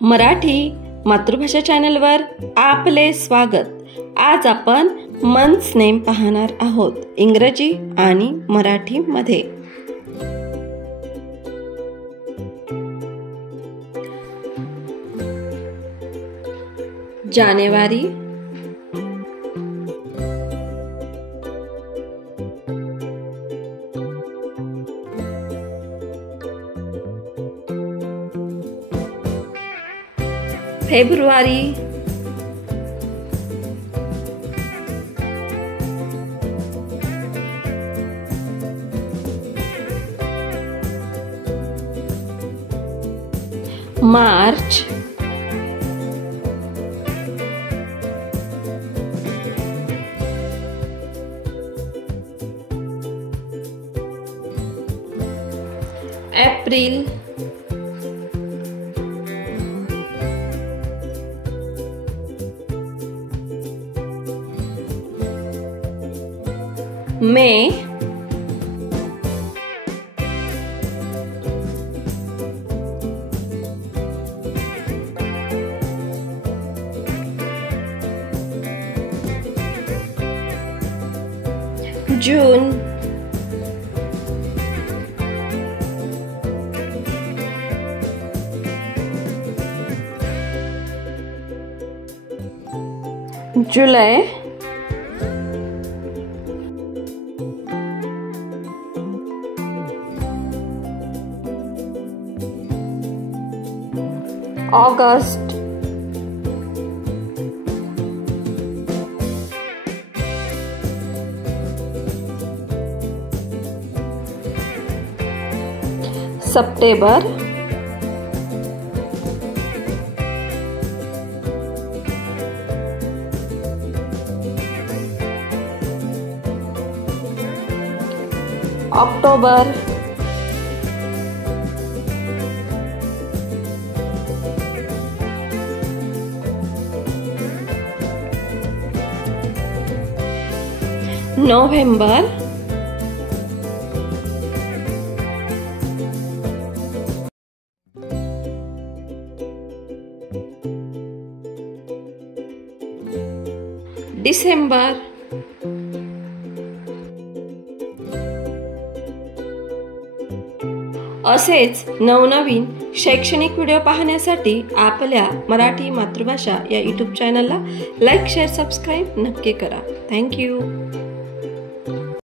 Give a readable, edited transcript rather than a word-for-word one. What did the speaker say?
मराठी मातृभाषा चॅनलवर आपले स्वागत। आज आपण मंथ्स नेम पाहणार आहोत, इंग्रजी आणि मराठी मध्ये। जानेवारी, फेब्रुवारी, मार्च, एप्रिल, मई, जून, जुलाई, ऑगस्ट, सप्टेंबर, अक्टूबर, नोव्हेंबर, डिसेंबर, असेच नवनवीन शैक्षणिक व्हिडिओ पाहण्यासाठी आपल्या मराठी मातृभाषा या YouTube चॅनलला लाईक, शेअर, सबस्क्राईब नक्की करा। Thank you.